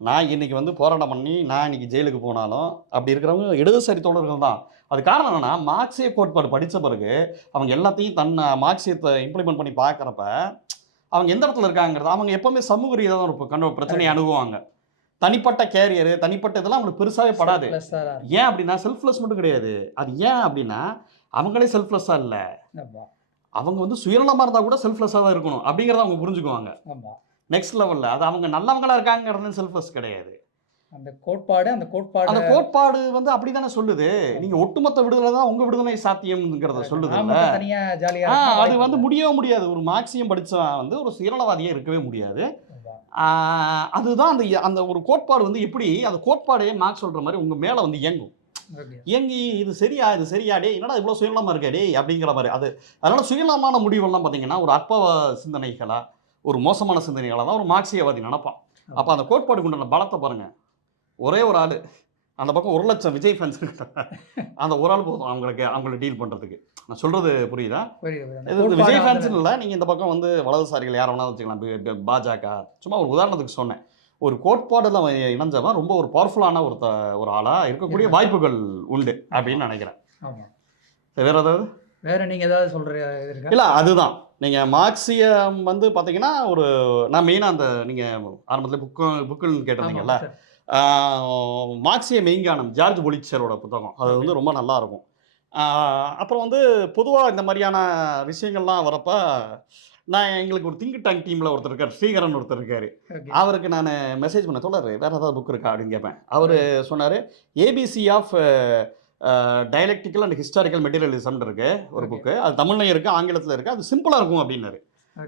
நான் இன்றைக்கி வந்து போராட்டம் பண்ணி நான் இன்றைக்கி ஜெயிலுக்கு போனாலும் அப்படி இருக்கிறவங்க இடதுசாரி தோழர்கள் தான். அது காரணம் என்னென்னா, மார்க்சிய கோட்பாடு படித்த பிறகு அவங்க எல்லாத்தையும் மார்க்சியத்தை இம்ப்ளிமெண்ட் பண்ணி பார்க்குறப்ப அவங்க எந்த இடத்துல இருக்காங்கிறது, அவங்க எப்போவுமே சமூக ரீதியாக தான் ஒரு பிரச்சனையை அணுகுவாங்க. தனிப்பட்ட கேரியரு, தனிப்பட்ட இதெல்லாம் அவங்களுக்கு பெருசாகவே படாது. ஏன் அப்படின்னா செல்ஃப்லெஸ் மட்டும் கிடையாது. அது ஏன் அப்படின்னா அவங்களே செல்ஃப்லெஸ்ஸாக இல்லை, ஆமா அவங்க வந்து சுயநலமாக இருந்தால் கூட செல்ஃப்லெஸ்ஸாக தான் இருக்கணும் அப்படிங்கிறத அவங்க புரிஞ்சுக்குவாங்க. ஆமா நெக்ஸ்ட் லெவலில் அது அவங்க நல்லவங்களா இருக்காங்கிறது செல்ஃப்லெஸ் கிடையாது. அந்த கோட்பாடு அந்த கோட்பாடு வந்து அப்படி தானே சொல்லுது. நீங்கள் ஒட்டுமொத்த விடுதலை தான் உங்கள் விடுதலை சாத்தியம்ங்கிறத சொல்லுதுல்ல. தனியா ஜாலியா அது வந்து முடியவே முடியாது. ஒரு மார்க்சியம் படித்தவன் வந்து ஒரு சுயநலவாதியே இருக்கவே முடியாது. அதுதான் அந்த அந்த ஒரு கோட்பாடு வந்து எப்படி அந்த கோட்பாடே மார்க்ஸ் சொல்கிற மாதிரி உங்கள் மேலே வந்து இயங்கும். இயங்கி இது சரியா டே, என்னடா இவ்வளோ சுயநலமாக இருக்கே டே அப்படிங்கிற மாதிரி. அதனால் சுயநலமான முடிவெல்லாம் பார்த்தீங்கன்னா ஒரு அற்ப சிந்தனைகளா, ஒரு மோசமான சிந்தனைகளாக தான் ஒரு மார்க்சியவாதி நினைப்பான். அப்போ அந்த கோட்பாடுக்கு உண்டான பலத்தை பாருங்கள். ஒரே ஒரு ஆள் அந்த பக்கம் 1 லட்சம் விஜய் ஃபேன்ஸ் இருக்காங்க, அந்த ஒரு ஆள் போதும் அவங்களை டீல் பண்ணுறதுக்கு. நான் சொல்கிறது புரியுதா? இது விஜய் ஃபேன்ஸ்னு இல்லை, நீங்கள் இந்த பக்கம் வந்து வலதுசாரிகள் யாரை வேணாலும் வச்சுக்கலாம், பாஜக, சும்மா ஒரு உதாரணத்துக்கு சொன்னேன். ஒரு கோட்பாடில் இணைஞ்சவன் ரொம்ப ஒரு பவர்ஃபுல்லான ஒரு ஆளாக இருக்கக்கூடிய வாய்ப்புகள் உண்டு அப்படின்னு நினைக்கிறேன். வேற நீங்கள் ஏதாவது சொல்கிற இல்லை, அதுதான் நீங்கள் மார்க்சியம் வந்து பார்த்தீங்கன்னா நான் மெயினாக அந்த நீங்கள் ஆரம்பத்தில் புக்குன்னு கேட்டிருந்தீங்கல்ல, மார்க்சிய மெய்ஞானம் ஜார்ஜ் பொலிட்சரோட புத்தகம், அது வந்து ரொம்ப நல்லாயிருக்கும். அப்புறம் வந்து பொதுவாக இந்த மாதிரியான விஷயங்கள்லாம் வரப்போ எங்களுக்கு ஒரு திங்க் டேங்க் டீமில் ஒருத்தர் இருக்கார், ஸ்ரீகரன் ஒருத்தர் இருக்கார். அவருக்கு நான் மெசேஜ் பண்ண சொல்கிறார், வேறு ஏதாவது புக் இருக்கா அப்படின்னு கேட்பேன். அவர் சொன்னார், ABC of dialectical and historical மெட்டீரியலிசம்னு இருக்குது ஒரு புக்கு, அது தமிழ்லையும் இருக்குது ஆங்கிலத்தில் இருக்குது, அது சிம்பிளாக இருக்கும் அப்படின்னாரு.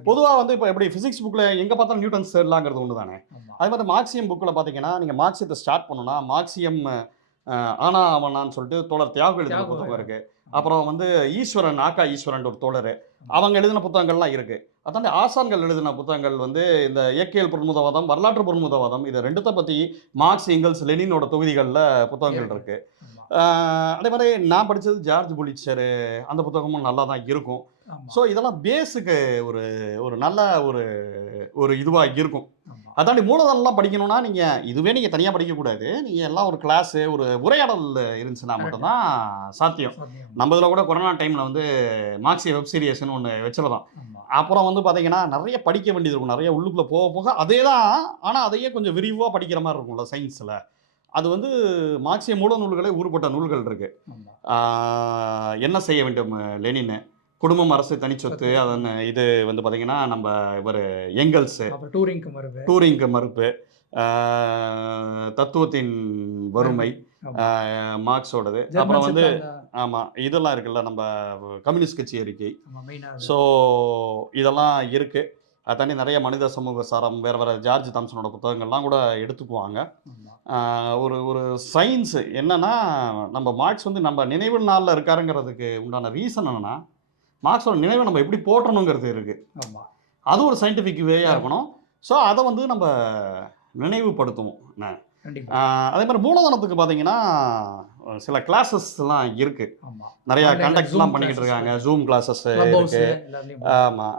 பொதுவாக வந்து இப்போ எப்படி ஃபிசிக்ஸ் புக்கில் எங்கே பார்த்தாலும் நியூட்டன்ஸ் தேர்லாங்கிறது ஒன்று தானே. அதே மாதிரி மார்க்சியம் புக்கில் பார்த்தீங்கன்னா நீங்கள் மார்க்சியத்தை ஸ்டார்ட் பண்ணணும்னா மார்க்சியம் ஆனா அவனான்னு சொல்லிட்டு தோழர் தியாகு எழுதின புத்தகம் இருக்குது. அப்புறம் வந்து ஈஸ்வரன் ஈஸ்வரன் ஒரு தோழர், அவங்க எழுதின புத்தகங்கள்லாம் இருக்குது. அதாண்டி ஆசான்கள் எழுதின புத்தகங்கள் வந்து இந்த இயற்கையல் பொருண்முதவாதம், வரலாற்று பொருண்முதவாதம், இதை ரெண்டுத்தை பற்றி மார்க்ஸ், எங்கல்ஸ், லெனினோட தொகுதிகளில் புத்தகங்கள் இருக்குது. அதே மாதிரி நான் படித்தது ஜார்ஜ் பொலிட்சர், அந்த புத்தகமும் நல்லா தான் இருக்கும். ஸோ இதெல்லாம் பேஸுக்கு ஒரு நல்ல ஒரு இதுவாக இருக்கும். அதாண்டி மூலதனம்லாம் படிக்கணும்னா நீங்கள் தனியாக படிக்கக்கூடாது. நீங்கள் எல்லாம் ஒரு கிளாஸு, ஒரு உரையாடல் இருந்துச்சுன்னா மட்டும்தான் சாத்தியம். நம்ம இதில் கூட கொரோனா டைமில் வந்து மார்க்சிய வெப் சீரியஸ்னு ஒன்று வச்சுருந்தோம். அப்புறம் வந்து பார்த்தீங்கன்னா நிறைய படிக்க வேண்டியது இருக்கும், நிறைய உள்ளுக்குள்ளே போக போக அதே தான், ஆனால் அதையே கொஞ்சம் விரிவாக படிக்கிற மாதிரி இருக்கும்ல சயின்ஸில். அது வந்து மார்க்சிய மூல நூல்களே ஊறுபட்ட நூல்கள் இருக்குது. என்ன செய்ய வேண்டும் லெனின், குடும்பம் அரசு தனிச்சொத்து அதன் இது வந்து பார்த்தீங்கன்னா நம்ம இவர் எங்கல்ஸு அப்புறம் டூரிங்க்கு மறுப்பு. டூரிங்க்கு மறுப்பு, தத்துவத்தின் வறுமை, ஆமா. மார்க்ஸோடது, ஜெர்மன் அப்புறம் வந்து செத்தாந்தா. ஆமாம் இதெல்லாம் இருக்குல்ல நம்ம கம்யூனிஸ்ட் கட்சி அறிக்கை. ஆமா, மெயினா ஸோ இதெல்லாம் இருக்குது. அதை தாண்டி நிறைய மனித சமூக சாரம் வேறு வேறு ஜார்ஜ் தாம்சனோட புத்தகங்கள்லாம் கூட எடுத்துக்குவாங்க. ஆமா. ஒரு ஒரு சயின்ஸு என்னன்னா நம்ம மார்க்ஸ் வந்து நம்ம நினைவு நாளில் இருக்காருங்கிறதுக்கு உண்டான ரீசன் என்னன்னா மார்க்ஸோட நினைவை நம்ம எப்படி போற்றணுங்கிறது இருக்குது. ஆமா. அது ஒரு சயின்டிஃபிக் வேயாக இருக்கணும். ஸோ அதை வந்து நம்ம நினைவுபடுத்துவோம். கண்டிப்பா. அதே மாதிரி மூலதனத்துக்கு பார்த்தீங்கன்னா சில கிளாஸஸ்லாம் இருக்குது. ஆமா. நிறையா Online கண்டக்ட்லாம் Zoom பண்ணிக்கிட்டு classes இருக்காங்க. ஜூம் கிளாஸஸ் Club house இருக்குது. எல்லாத்துலயும் ஆமாம்.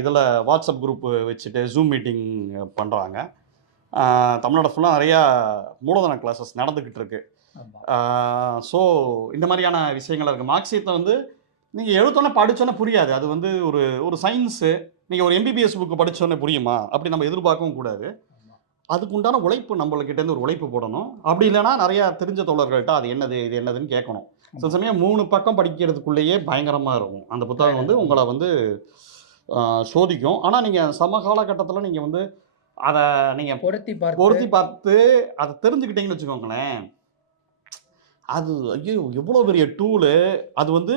இதில் வாட்ஸ்அப் குரூப் வச்சுட்டு ஜூம் மீட்டிங் பண்ணுறாங்க. தமிழ்நாடு ஃபுல்லாக நிறையா மூலதன கிளாஸஸ் நடந்துக்கிட்டு இருக்கு. ஆமா. ஸோ இந்த மாதிரியான விஷயங்கள் இருக்குது. மார்க்சியத்தை வந்து நீங்கள் எழுத்தோன்னே படித்தோன்னே புரியாது. அது வந்து ஒரு ஒரு சயின்ஸு. நீங்கள் ஒரு எம்பிபிஎஸ் புக்கு படித்தோன்னே புரியுமா அப்படி நம்ம எதிர்பார்க்கவும் கூடாது. ஆமா. அதுக்கு உண்டான உழைப்பு நம்மளுக்கிட்டேருந்து ஒரு உழைப்பு போடணும். அப்படி இல்லைன்னா நிறையா தெரிஞ்ச தோழர்கள்ட்ட அது என்னது இது என்னதுன்னு கேட்கணும். சில சமயம் 3 பக்கம் படிக்கிறதுக்குள்ளேயே பயங்கரமாக இருக்கும். அந்த புத்தகம் வந்து உங்களை வந்து சோதிக்கும். ஆனால் நீங்கள் சம காலகட்டத்தில் நீங்கள் வந்து அதை நீங்கள் பொருத்தி பார்த்து அதை தெரிஞ்சுக்கிட்டீங்கன்னு வச்சுக்கோங்களேன், அது ஐயோ எவ்வளோ பெரிய டூலு. அது வந்து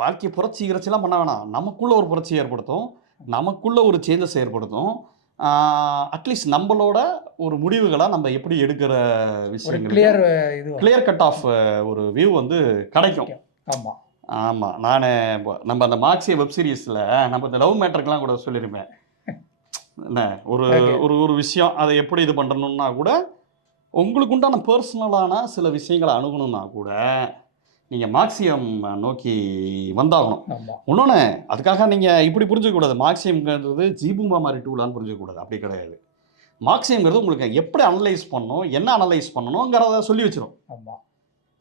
வாழ்க்கை புரட்சி கிரச்சிலாம் பண்ண வேணாம். நமக்குள்ளே ஒரு புரட்சி ஏற்படுத்தும், நமக்குள்ளே ஒரு சேஞ்சஸ் ஏற்படுத்தும். அட்லீஸ்ட் நம்மளோட ஒரு முடிவுகளை நம்ம எப்படி எடுக்கிற விஷயங்கள் கிளியர் கட் ஆஃப் ஒரு வியூ வந்து கிடைக்கும். ஆமாம். ஆமாம். நான் நம்ம அந்த மார்க்சிய வெப் சீரிஸில் நம்ம இந்த லவ் மேட்டருக்கெலாம் கூட சொல்லியிருப்பேன். என்ன ஒரு ஒரு ஒரு விஷயம் அதை எப்படி இது பண்ணணும்னா கூட உங்களுக்கு உண்டான பர்சனலான சில விஷயங்களை அணுகணும்னா கூட நீங்கள் மார்க்சியம் நோக்கி வந்தாகணும். இன்னொன்று அதுக்காக நீங்கள் இப்படி புரிஞ்சுக்கக்கூடாது. மார்க்சியம்ங்கிறது ஜீபூம்பா மாதிரி டூலான்னு புரிஞ்சுக்கக்கூடாது. அப்படி கிடையாது. மார்க்சியம்ங்கிறது உங்களுக்கு எப்படி அனலைஸ் பண்ணணும், என்ன அனலைஸ் பண்ணணுங்கிறத சொல்லி வச்சிடும்.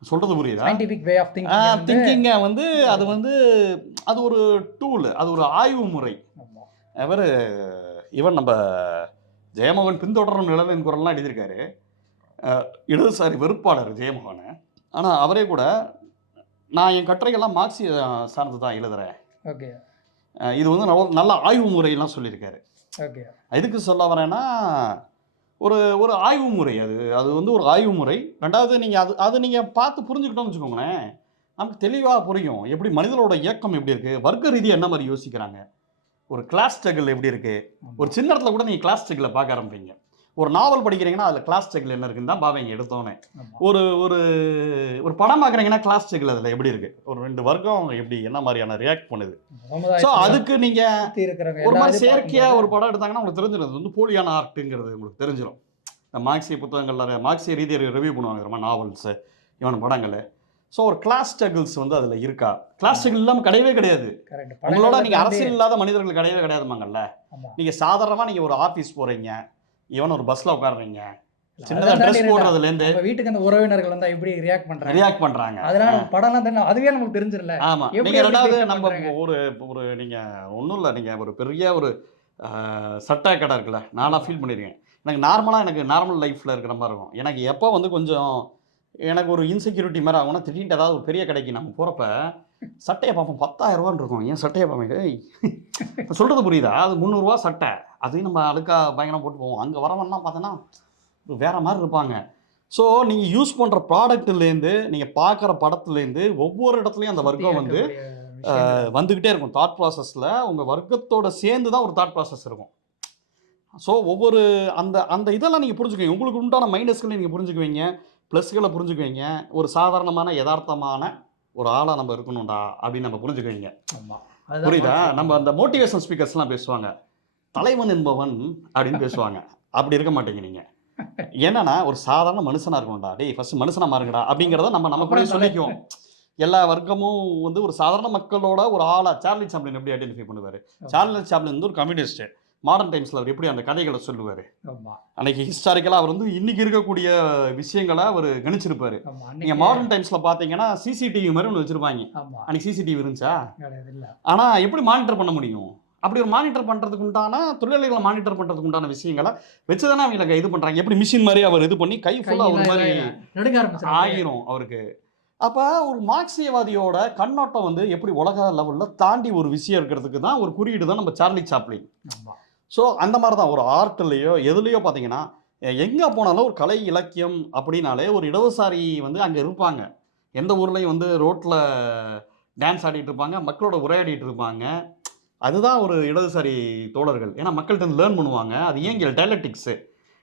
சொல்கிறது புரியுதா? சயின்டிஃபிக் வே ஆஃப் திங்கிங்கை வந்து அது வந்து அது ஒரு டூல், அது ஒரு ஆய்வு முறை. இவன் நம்ம ஜெயமோகன் பின்தொடரும் நிழலின் குரல்லாம் எழுதியிருக்காரு. இடதுசாரி வெறுப்பாளர் ஜெயமோகன். ஆனால் அவரே கூட நான் என் கட்டுரைகள்லாம் மார்க்சிய சார்ந்து தான் எழுதுகிறேன், இது வந்து நல்ல ஆய்வு முறையெல்லாம் சொல்லியிருக்காரு. எதுக்கு சொல்ல வரேன்னா ஒரு ஒரு ஆய்வு முறை, அது அது வந்து ஒரு ஆய்வு முறை. ரெண்டாவது நீங்கள் அது நீங்கள் பார்த்து புரிஞ்சுக்கிட்டோம்னு வச்சுக்கோங்களேன், நமக்கு தெளிவாக புரியும் எப்படி மனிதனோட இயக்கம் எப்படி இருக்குது, வர்க்க ரீதியாக என்ன மாதிரி யோசிக்கிறாங்க, ஒரு கிளாஸ் ஸ்ட்ரகிள் எப்படி இருக்குது. ஒரு சின்ன இடத்துல கூட நீங்கள் கிளாஸ் ஸ்ட்ரகிளை பார்க்க ஆரம்பிப்பீங்க. ஒரு நாவல் படிக்கிறீங்கன்னா அதில் கிளாஸ் ஸ்ட்ரகிள் என்ன இருக்குன்னு தான் பாவீங்க எடுத்தோன்னே. ஒரு ஒரு ஒரு படம் பார்க்குறீங்கன்னா கிளாஸ் ஸ்ட்ரகிள் அதில் எப்படி இருக்குது, ஒரு 2 வர்க்கம் எப்படி என்ன மாதிரியான ரியாக்ட் பண்ணுது. ஸோ அதுக்கு நீங்கள் ஒரு மாதிரி செயற்கையாக ஒரு படம் எடுத்தாங்கன்னா உங்களுக்கு தெரிஞ்சிடும் வந்து போலியான ஆர்ட்டுங்கிறது உங்களுக்கு தெரிஞ்சிடும். இந்த மார்க்சிய புத்தகங்களில் மார்க்சிய ரீதியை ரிவ்யூ பண்ணுவாங்க ரொம்ப நாவல்ஸு இவன் படங்கள். ஸோ ஒரு கிளாஸ் ஸ்ட்ரகிள்ஸ் வந்து அதில் இருக்கா? கிளாஸ் ஸ்ட்ரகிள் இல்லாமல் கிடையவே கிடையாது. உங்களோட நீங்கள் அரசியல் இல்லாத மனிதர்கள் கிடையவே கிடையாதுமாங்கல்ல. நீங்கள் சாதாரணமாக நீங்கள் ஒரு ஆஃபீஸ் போகிறீங்க, இவன் ஒரு பஸ்ஸில் உட்காடுறீங்க, சின்னதாக ட்ரெஸ் போடுறதுலேருந்து வீட்டுக்கு அந்த உறவினர்கள் வந்து எப்படி ரியாக்ட் பண்ணுறாங்க அதனால படம்லாம் தானே அதுவே நமக்கு தெரிஞ்சிடல. ஆமாம். நீங்கள் ரெண்டாவது நம்ம ஒரு ஒரு நீங்கள் ஒன்றும் இல்லை, நீங்கள் ஒரு பெரிய ஒரு சட்டை கடை இருக்குல்ல, நானாக ஃபீல் பண்ணியிருக்கேன். எனக்கு நார்மல் லைஃப்பில் இருக்கிற மாதிரி இருக்கும். எனக்கு எப்போ வந்து கொஞ்சம் எனக்கு ஒரு இன்செக்யூரிட்டி மாதிரி ஆகும்னா திடீர்னு ஏதாவது ஒரு பெரிய கடைக்கு நம்ம போகிறப்ப சட்டையை பார்ப்போம் 10,000 ரூபான்னு இருக்கும். ஏன் சட்டையை பார்ப்பேன் சொல்கிறது புரியுதா? அது 300 ரூபா சட்டை, அதையும் நம்ம அழுக்காக பயங்கரம் போட்டு போவோம். அங்கே வரவன்னா பார்த்தோன்னா வேறு மாதிரி இருப்பாங்க. ஸோ நீங்கள் யூஸ் பண்ணுற ப்ராடக்ட்லேருந்து நீங்கள் பார்க்குற படத்துலேருந்து ஒவ்வொரு இடத்துலையும் அந்த வர்க்கம் வந்து வந்துக்கிட்டே இருக்கும். தாட் ப்ராசஸில் உங்கள் வர்க்கத்தோட சேர்ந்து தான் ஒரு தாட் ப்ராசஸ் இருக்கும். ஸோ ஒவ்வொரு அந்த அந்த இதெல்லாம் நீங்கள் புரிஞ்சுக்குவீங்க. உங்களுக்கு உண்டான மைனஸ்களை நீங்கள் புரிஞ்சுக்குவீங்க, ப்ளஸ்களை புரிஞ்சுக்குவீங்க. ஒரு சாதாரணமான யதார்த்தமான ஒரு ஆளாக நம்ம இருக்கணும்டா அப்படின்னு நம்ம புரிஞ்சுக்குவீங்க. புரியுதா? நம்ம அந்த மோட்டிவேஷன் ஸ்பீக்கர்ஸ்லாம் பேசுவாங்க, தலைவன் என்பவன் அப்படின்னு பேசுவாங்க. அப்படி இருக்க மாட்டீங்க நீங்கள். என்னன்னா ஒரு சாதாரண மனுஷனாக இருக்கணும்டா, டேய் ஃபஸ்ட்டு மனுஷனாக மாறுங்கடா அப்படிங்கிறத நமக்குள்ளே சொல்லிக்குவோம். எல்லா வர்க்கமும் வந்து ஒரு சாதாரண மக்களோட ஒரு ஆளாக சார்லி சாப்ளின் எப்படி ஐடென்டிஃபை பண்ணுவார்? சார்லி சாப்ளின் வந்து ஒரு கம்யூனிஸ்ட்டு. மாடர்ன் டைம்ஸில் அவர் எப்படி அந்த கதைகளை சொல்லுவார்? அன்னைக்கு ஹிஸ்டாரிக்கலாக அவர் வந்து இன்னைக்கு இருக்கக்கூடிய விஷயங்களை அவர் கணிச்சிருப்பாரு. நீங்கள் மாடர்ன் டைம்ஸில் பார்த்தீங்கன்னா சிசிடிவி மாதிரி ஒன்று வச்சுருப்பாங்க. அன்னைக்கு சிசிடிவி இருந்துச்சா? ஆனால் எப்படி மானிட்டர் பண்ண முடியும்? அப்படி ஒரு மானிட்டர் பண்ணுறதுக்கு உண்டான தொழிலாளிகளை மானிட்டர் பண்ணுறதுக்கு உண்டான விஷயங்களை வச்சு தானே அவங்களுக்கு இது பண்ணுறாங்க. எப்படி மிஷின் மாதிரி அவர் இது பண்ணி கை ஃபுல்லாக ஒரு மாதிரி ஆகிரும் அவருக்கு. அப்போ ஒரு மார்க்சியவாதியோட கண்ணோட்டம் வந்து எப்படி உலக லெவலில் தாண்டி ஒரு விஷயம் இருக்கிறதுக்கு தான் ஒரு குறியீடு தான் நம்ம சார்லி சாப்ளின். ஆமா. ஸோ அந்த மாதிரி தான் ஒரு ஆர்ட்லேயோ எதுலேயோ பார்த்தீங்கன்னா எங்கே போனாலும் ஒரு கலை இலக்கியம் அப்படின்னாலே ஒரு இடதுசாரி வந்து அங்கே இருப்பாங்க. எந்த ஊர்லேயும் வந்து ரோட்டில் டான்ஸ் ஆடிட்டு இருப்பாங்க, மக்களோட உரையாடிட்டு இருப்பாங்க. அதுதான் ஒரு இடதுசாரி தோழர்கள். ஏன்னா மக்கள்கிட்ட லேர்ன் பண்ணுவாங்க. அது இயங்கியல் டயலெக்டிக்ஸு.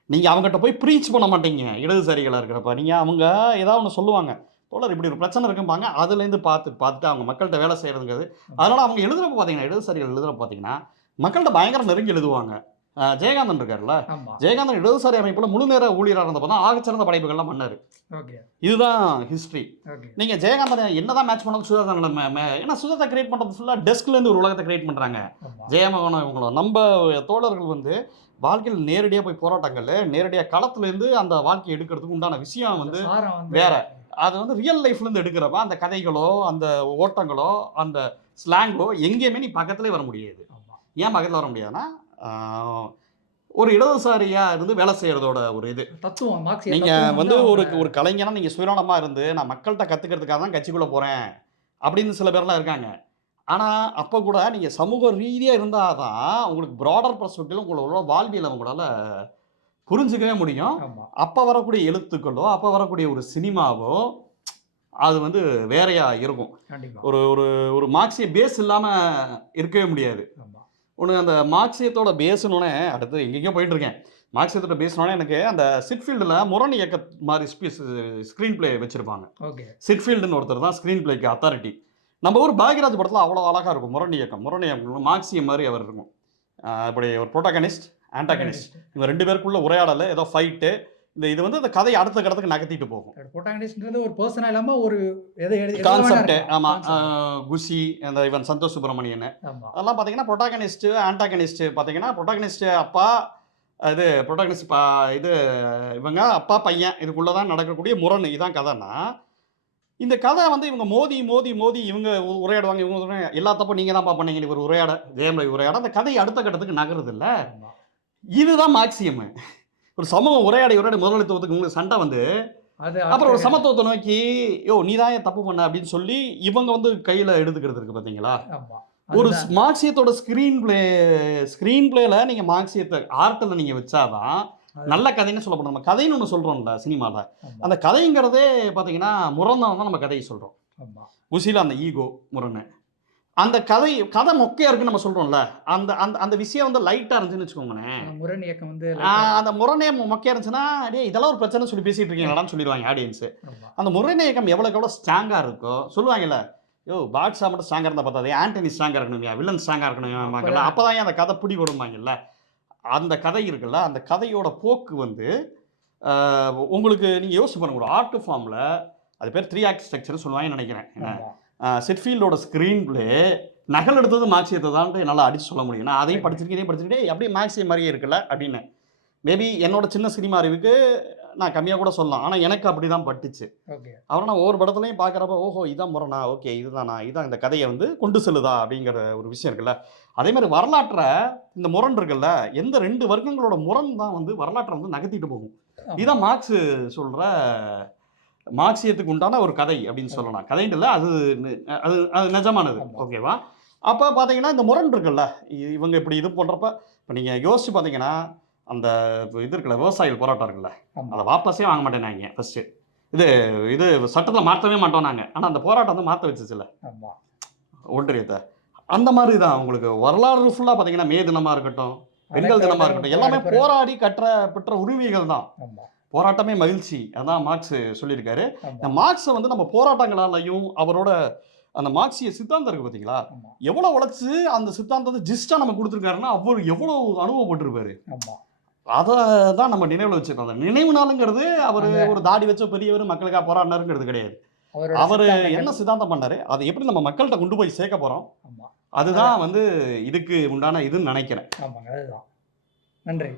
நீங்கள் அவங்ககிட்ட போய் ப்ரீச் பண்ண மாட்டீங்க இடதுசாரிகளாக இருக்கிறப்ப. நீங்கள் அவங்க ஏதாவது ஒன்று சொல்லுவாங்க, தோழர் இப்படி ஒரு பிரச்சனை இருக்கும்பாங்க. அதுலேருந்து பார்த்துட்டு அவங்க மக்கள்கிட்ட வேலை செய்கிறதுங்கிறது. அதனால் அவங்க எழுதுகிறப்ப பார்த்தீங்கன்னா, இடதுசாரிகள் எழுதுகிறப்ப பார்த்தீங்கன்னா மக்கள்கிட்ட பயங்கர நெருங்கி எழுதுவாங்க. ஜெயகாந்தன் இருக்கார்ல, ஆமா. ஜெயகாந்தன் இடதுசாரி அமைப்பில் முழு நேர ஊழியராக இருந்தப்போ தான் ஆகச்சிறந்த படைப்புகள்லாம் பண்ணார். ஓகே. இதுதான் ஹிஸ்ட்ரி. ஓகே. நீங்கள் ஜெயகாந்தனை என்னதான் மேட்ச் பண்ணாலும் சுஜாதா ஏன்னா சுஜாதா கிரியேட் பண்ணுறது ஃபுல்லாக டெஸ்க்லேருந்து ஒரு உலகத்தை கிரியேட் பண்ணுறாங்க. ஆமா. ஜெயமோகனும் இவங்களும் நம்ம தோழர்கள் வந்து வாழ்க்கையில் நேரடியாக போய் போராட்டங்கள் நேரடியாக களத்துலேருந்து அந்த வாழ்க்கையை எடுக்கிறதுக்கு உண்டான விஷயம் வந்து சாரம் வந்து வேற. அது வந்து ரியல் லைஃப்லேருந்து எடுக்கிறப்ப அந்த கதைகளோ அந்த ஓட்டங்களோ அந்த ஸ்லாங்கோ எங்கேயுமே நீ பக்கத்துலேயே வர முடியாது. ஆமா. ஏன் பக்கத்தில் வர முடியாதுன்னா ஒரு இடதுசாரியா இருந்து வேலை செய்யறதோட ஒரு இது தத்துவம் மார்க்சிய நீங்க தத்துவம் வந்து ஒரு அவங்க ஒரு கலைஞனா நீங்க சுயநலமா இருந்து நான் மக்கள்கிட்ட கத்துக்கிறதுக்காக தான் கட்சிக்குள்ள போறேன் அப்படின்னு சில பேர்லாம் இருக்காங்க. ஆனா அப்ப கூட நீங்க சமூக ரீதியா இருந்தாதான் உங்களுக்கு ப்ராடர் பர்ஸ்பெக்டிவ்ல உங்களோட வாழ்வியல் உங்களால புரிஞ்சுக்கவே முடியும். ஆமா. அப்ப வரக்கூடிய எழுத்துக்களோ அப்ப வரக்கூடிய ஒரு சினிமாவோ அது வந்து வேறையா இருக்கும். கண்டிப்பா. ஒரு ஒரு ஒரு மார்க்சிய பேஸ் இல்லாம இருக்கவே முடியாது. ஆமா. ஒன்று அந்த மார்க்சியத்தோட பேஸ்னோடனே அடுத்து எங்கேயோ போயிட்டு இருக்கேன். மார்க்சியத்தோட பேஸ்னோடனே எனக்கு அந்த சிட்ஃபீல்டில் முரண் இயக்க மாதிரி ஸ்க்ரீன் பிளே வச்சுருப்பாங்க. ஓகே. சிட்ஃபீல்டுன்னு ஒருத்தர் தான் ஸ்க்ரீன் பிளேக்கு அத்தாரிட்டி. நம்ம ஊர் பாக்யராஜ் படத்தில் அவ்வளோ அழகாக இருக்கும் முரண் இயக்கம். முரண் இயக்கம் மார்க்சியம் மாதிரி அவர் இருக்கும். இப்படி ஒரு ப்ரோட்டாகனிஸ்ட் ஆன்டாகனிஸ்ட் இவங்க ரெண்டு பேருக்குள்ள உரையாடல் ஏதோ ஃபைட்டு இது வந்து அந்த கதையை அடுத்த கடத்துக்கு நகர்த்திட்டு போகும். புரோட்டாகனிஸ்ட்ன்றது ஒரு பர்சனா இல்லாம ஒரு எதை எழுதி கான்செப்ட். ஆமாம். குஷி அந்த இவன் சந்தோஷ் சுப்ரமணியன் ஆமா. அதெல்லாம் பார்த்தீங்கன்னா ப்ரோட்டாகனிஸ்ட் ஆன்டாகனிஸ்ட் பார்த்தீங்கன்னா ப்ரோட்டாகனிஸ்ட் அப்பா இது ப்ரோட்டாகனிஸ்ட் இது இவங்க அப்பா பையன் இதுக்குள்ளே தான் நடக்கக்கூடிய முரண் இதான் கதைன்னா இந்த கதை வந்து இவங்க மோதி மோதி மோதி இவங்க உரையாடுவாங்க. இவங்க எல்லா தப்பும் நீங்கள் தான் பண்ணீங்க ஒரு உரையாட ஜெயம் ரவி உரையாட அந்த கதையை அடுத்த கட்டத்துக்கு நகருது இல்லை. ஆமா. இதுதான் மார்க்சியம். ஒரு சமூகம் உரையாடி முதலாளித்துவத்துக்கு உங்களுக்கு சண்டை வந்து அது அப்புறம் ஒரு சமத்துவத்தை நோக்கி நீ தான் ஏன் தப்பு பண்ண அப்படின்னு சொல்லி இவங்க வந்து கையில் எடுத்துக்கிறது இருக்கு பார்த்தீங்களா. ஆமா. ஒரு அதுதான். மார்க்சியத்தோட ஸ்க்ரீன் பிளேல நீங்கள் மார்க்சியத்தை ஆர்ட்டில் நீங்கள் வச்சாதான் நல்ல கதைன்னு சொல்லப்படும். நம்ம கதைன்னு ஒன்று சொல்கிறோம்ல சினிமாவில். ஆமா. அந்த கதைங்கிறதே பார்த்தீங்கன்னா முரணாக தான் நம்ம கதையை சொல்கிறோம். ஆமா. குசியில் அந்த ஈகோ முரணு அந்த கதை மொக்கையாக இருக்குன்னு நம்ம சொல்கிறோம்ல. அந்த அந்த அந்த விஷயம் வந்து லைட்டாக இருந்துச்சுன்னு வச்சுக்கோங்களேன். முரண் இயக்கம் வந்து அந்த முரணே மொக்கையாக இருந்துச்சுன்னா டே இதெல்லாம் ஒரு பிரச்சனை சொல்லி பேசிகிட்டு இருக்கீங்களான்னு சொல்லிடுவாங்க ஆடியன்ஸு. ஆமா. அந்த முரண் இயக்கம் எவ்வளோக்கு எவ்வளோ ஸ்ட்ராங்காக இருக்கோ சொல்லுவாங்கல்ல. பாட்ஷா மட்டும் ஸ்ட்ராங்காக இருந்தால் பார்த்தாது ஆண்டனி ஸ்ட்ராங்காக இருக்கணும்யா வில்லன் ஸ்ட்ராங்காக இருக்கணும்ல அப்போ தான் அந்த கதை பிடி கொடுப்பாங்கல்ல. அந்த கதை இருக்குல்ல அந்த கதையோட போக்கு வந்து உங்களுக்கு நீங்கள் யோசிச்சு பாருங்க. ஒரு ஆர்ட் ஃபார்மில் அது பேர் 3 ஆக்ட் ஸ்ட்ரக்சர்னு சொல்லுவாங்கன்னு நினைக்கிறேன். ஆமா. சிட்ஃபீல்டோட ஸ்க்ரீன் பிளே நகல் எடுத்தது மார்க்சியத்தை தான் என்னால் அடித்து சொல்ல முடியும். நான் அதையும் படிச்சிருக்கேன் இதையும் படிச்சுக்கிட்டே அப்படியே மார்க்சியம் மாதிரியே இருக்குல்ல அப்படின்னு. மேபி என்னோட சின்ன சினிமா அறிவுக்கு நான் கம்மியாக கூட சொல்லலாம். ஆனால் எனக்கு அப்படி தான் பட்டுச்சு. ஓகே. அப்புறம் நான் ஒவ்வொரு படத்துலையும் பார்க்குறப்ப ஓஹோ இதான் முரணா ஓகே இதுதானா இதான் இந்த கதையை வந்து கொண்டு செல்லுதா அப்படிங்கிற ஒரு விஷயம் இருக்குல்ல. அதே மாதிரி வரலாற்றை இந்த முரண் இருக்குல்ல எந்த 2 வர்க்கங்களோட முரண் தான் வந்து வரலாற்றை வந்து நகர்த்திட்டு போகும். இதுதான் மார்க்ஸ் சொல்கிற மார்க்சியத்துக்கு உண்டான ஒரு கதை அப்படின்னு சொல்லலாம். கதைன்னு இல்லை அது அது அது நிஜமானது. ஓகேவா. அப்போ பார்த்தீங்கன்னா இந்த முரண் இருக்குல்ல இவங்க இப்படி இது பண்ணுறப்ப இப்போ நீங்கள் யோசிச்சு பார்த்தீங்கன்னா அந்த இது இருக்குல்ல விவசாயிகள் போராட்டம் இருக்குல்ல அதை வாபஸே வாங்க மாட்டேனாங்க ஃபஸ்ட்டு. இது சட்டத்தில் மாற்றவே மாட்டோம் நாங்கள். ஆனால் அந்த போராட்டம் வந்து மாற்ற வச்சுச்சுல்ல ஒன்றியத்தை. அந்த மாதிரி தான் உங்களுக்கு வரலாறு ஃபுல்லாக பார்த்தீங்கன்னா மே தினமாக இருக்கட்டும் பெண்கள் தினமாக இருக்கட்டும் எல்லாமே போராடி பெற்ற உரிமைகள் தான். போராட்டமே மகிழ்ச்சி அதான் மார்க்ஸ் சொல்லியிருக்காரு. இந்த மார்க்ஸை வந்து நம்ம போராட்டங்களாலையும் அவரோட அந்த மார்க்சிய சித்தாந்தம் இருக்கு பார்த்தீங்களா எவ்வளோ உழைச்சி அந்த சித்தாந்தத்தை ஜிஸ்டாக நம்ம கொடுத்துருக்காருன்னா அவர் எவ்வளோ அனுபவப்பட்டிருப்பாரு. அதை தான் நம்ம நினைவில் வச்சுருக்கோம். அந்த நினைவு நாளுங்கிறது அவர் ஒரு தாடி வச்ச பெரியவர் மக்களுக்காக போராடினாருங்கிறது கிடையாது. அவர் என்ன சித்தாந்தம் பண்ணாரு அதை எப்படி நம்ம மக்கள்கிட்ட கொண்டு போய் சேர்க்க போகிறோம் அதுதான் வந்து இதுக்கு உண்டான இதுன்னு நினைக்கிறேன். நன்றி.